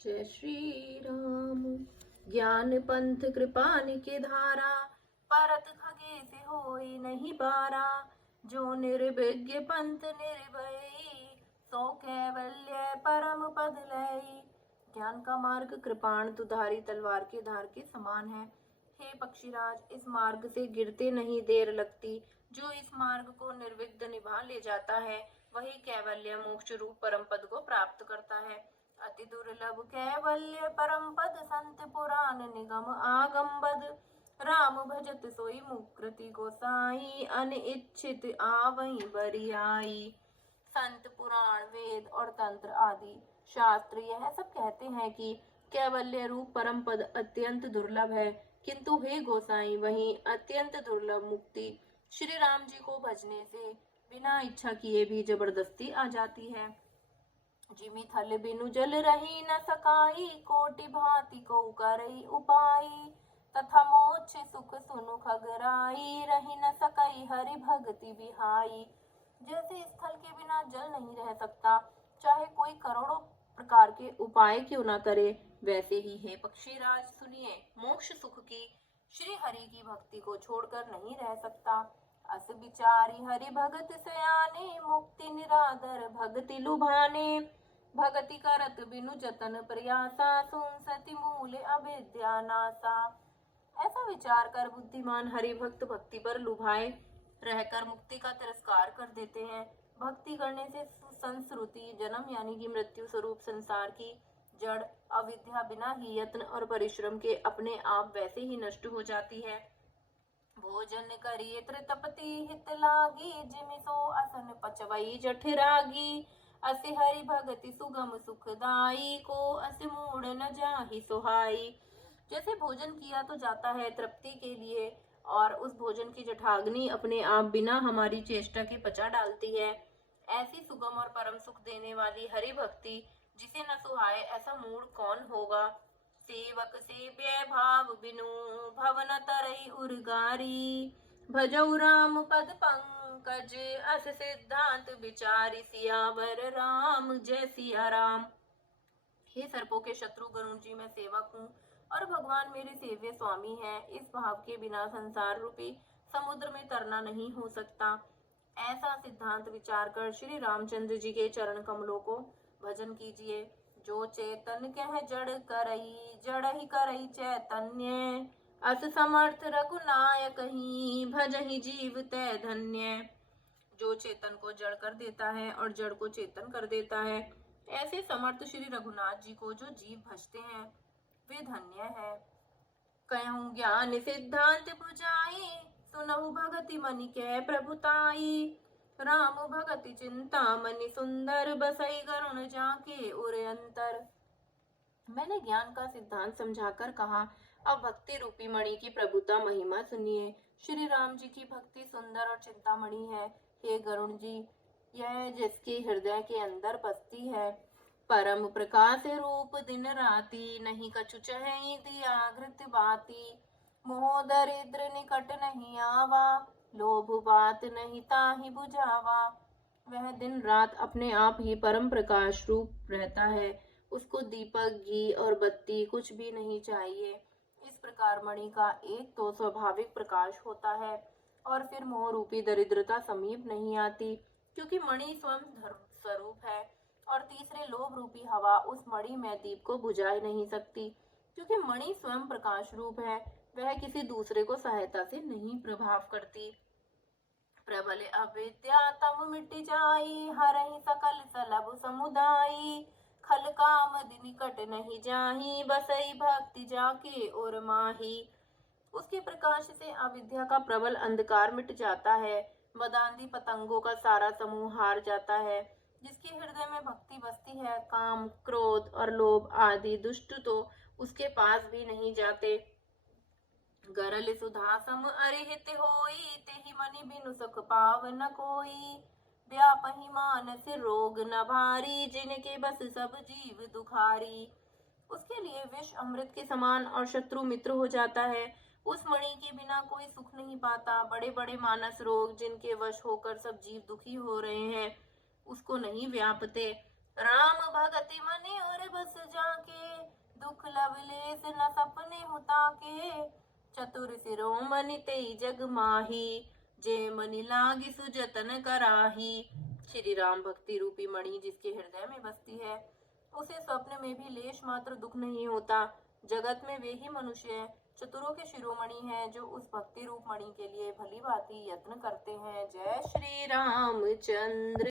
जय श्री राम। ज्ञान पंथ कृपा निके धारा, परत खगे से होई नहीं बारा। जो निर्विज्ञ पंथ निर्भयी, सो कैवल्य परम पद लई। ज्ञान का मार्ग कृपाण दुधारी तलवार के धार के समान है। हे पक्षीराज, इस मार्ग से गिरते नहीं देर लगती। जो इस मार्ग को निर्विघ्न निभा ले जाता है, वही कैवल्य मोक्ष रूप परम पद को प्राप्त करता है। अति दुर्लभ कैवल्य परम पद, संत पुराण निगम आगम बद। राम भजत सोई मुक्ति गोसाई, अनिच्छित आवई बरियाई। संत पुराण वेद और तंत्र आदि शास्त्र यह सब कहते हैं कि कैवल्य रूप परम पद अत्यंत दुर्लभ है, किंतु हे गोसाई वही अत्यंत दुर्लभ मुक्ति श्री राम जी को भजने से बिना इच्छा किए भी जबरदस्ती आ जाती है। जिमि थल बिनु जल रही न सकाई, कोटि भांति को करई उपाई। तथा मोक्ष सुख सुनु खगराई, रही न सकई हरि भगति बिहाई। जैसे स्थल के बिना जल नहीं रह सकता, चाहे कोई करोड़ों प्रकार के उपाय क्यों न करे, वैसे ही हे पक्षीराज सुनिए, मोक्ष सुख की श्री हरि की भक्ति को छोड़कर नहीं रह सकता। अस विचारी हरि भगत सयाने, मुक्ति निरादर भगति लुभाने। भगति करत बिनु जतन प्रयासा, सुन सति मूल अविद्या नासा। ऐसा विचार कर बुद्धिमान हरि भक्त भक्ति पर लुभाए रहकर मुक्ति का तिरस्कार कर देते हैं। भक्ति करने से संस्कृति जन्म यानी कि मृत्यु स्वरूप संसार की जड़ अविद्या बिना ही यत्न और परिश्रम के अपने आप वैसे ही नष्ट हो जाती है। भोजन करिए त्रितपति हित लागी, जिमि सो असन पचवई जठरागी। असि हरि भगति सुगम सुखदाई, को असि मूढ़ न जाहि सुहाई। जैसे भोजन किया तो जाता है तृप्ति के लिए, और उस भोजन की जठाग्नि अपने आप बिना हमारी चेष्टा के पचा डालती है। ऐसी सुगम और परम सुख देने वाली हरि भक्ति जिसे न सुहाए, ऐसा मूढ़ कौन होगा। सेवक सेव्य भाव बिनु, भवन तरई उर्गारी। भजऊ राम पद पंकज, अस सिद्धांत विचारी। सियावर राम जय सिया राम। हे सर्पों के शत्रु गरुण जी, मैं सेवक हूँ और भगवान मेरे सेव्य स्वामी हैं। इस भाव के बिना संसार रूपी समुद्र में तरना नहीं हो सकता। ऐसा सिद्धांत विचार कर श्री रामचंद्र जी के चरण कमलों को भजन कीजिए। जो चेतन कह जड़ करई, जड़ ही करई चैतन्य। अस समर्थ रघुनायक ही, भजहि जीव तै धन्य। जो चेतन को जड़ कर देता है और जड़ को चेतन कर देता है, ऐसे समर्थ श्री रघुनाथ जी को जो जीव भजते हैं वे धन्य है। कहूँ ज्ञान सिद्धांत बुझाई, सुनहु भगति मनि कै प्रभुताई। राम भगति चिंता मनि सुंदर, बसई गरुण जाके उर अंतर। मैंने ज्ञान का सिद्धांत समझाकर कहा, अब भक्ति रूपी मणि की प्रभुता महिमा सुनिए। श्री राम जी की भक्ति सुंदर और चिंतामणि है। हे गरुण जी, यह जिसके हृदय के अंदर बसती है। परम प्रकाश रूप दिन राती, नहीं कछु चहई दिया घृत बाती। मोह दरिद्र निकट नहीं आवा, लोभ बात नहीं ताहि बुझावा। वह दिन रात अपने आप ही परम प्रकाश रूप रहता है, उसको दीपक घी और बत्ती कुछ भी नहीं चाहिए। इस प्रकार मणि का एक तो स्वाभाविक प्रकाश होता है, और फिर मोह रूपी दरिद्रता समीप नहीं आती, क्योंकि मणि स्वयं धर्म स्वरूप है। और तीसरे लोभ रूपी हवा उस मणि में दीप को बुझा नहीं सकती, क्योंकि मणि स्वयं प्रकाश रूप है, वह किसी दूसरे को सहायता से नहीं प्रभाव करती। प्रबल अविद्या तम मिट जाई, हरहि सकल सलभ समुदाई। खल काम निकट नहीं जाही, बसई भक्ति जाके और माही। उसके प्रकाश से अविद्या का प्रबल अंधकार मिट जाता है, बदांधी पतंगों का सारा समूह हार जाता है। जिसके हृदय में भक्ति बसती है, काम क्रोध और लोभ आदि दुष्ट तो उसके पास भी नहीं जाते। गरल सुधा सम अरिहित होई, तेहि मनि बिनु सुख पाव न कोई। व्यापहि मानस रोग न भारी, जिनके बस सब जीव दुखारी। उसके लिए विष अमृत के समान और शत्रु मित्र हो जाता है। उस मणि के बिना कोई सुख नहीं पाता। बड़े बड़े मानस रोग जिनके वश होकर सब जीव दुखी हो रहे हैं, उसको नहीं व्यापते। राम भगति मनि और बस जाके, दुख लवलेस न सपने हुता के, चतुर शिरोमणि तेई जग माही, जे मनि लागी सुजतन कराही। श्री राम भक्ति रूपी मणि जिसके हृदय में बसती है, उसे स्वप्न में भी लेश मात्र दुख नहीं होता। जगत में वे ही मनुष्य चतुरों के शिरोमणि हैं जो उस भक्ति रूप मणि के लिए भली भांति यत्न करते हैं। जय श्री रामचंद्र।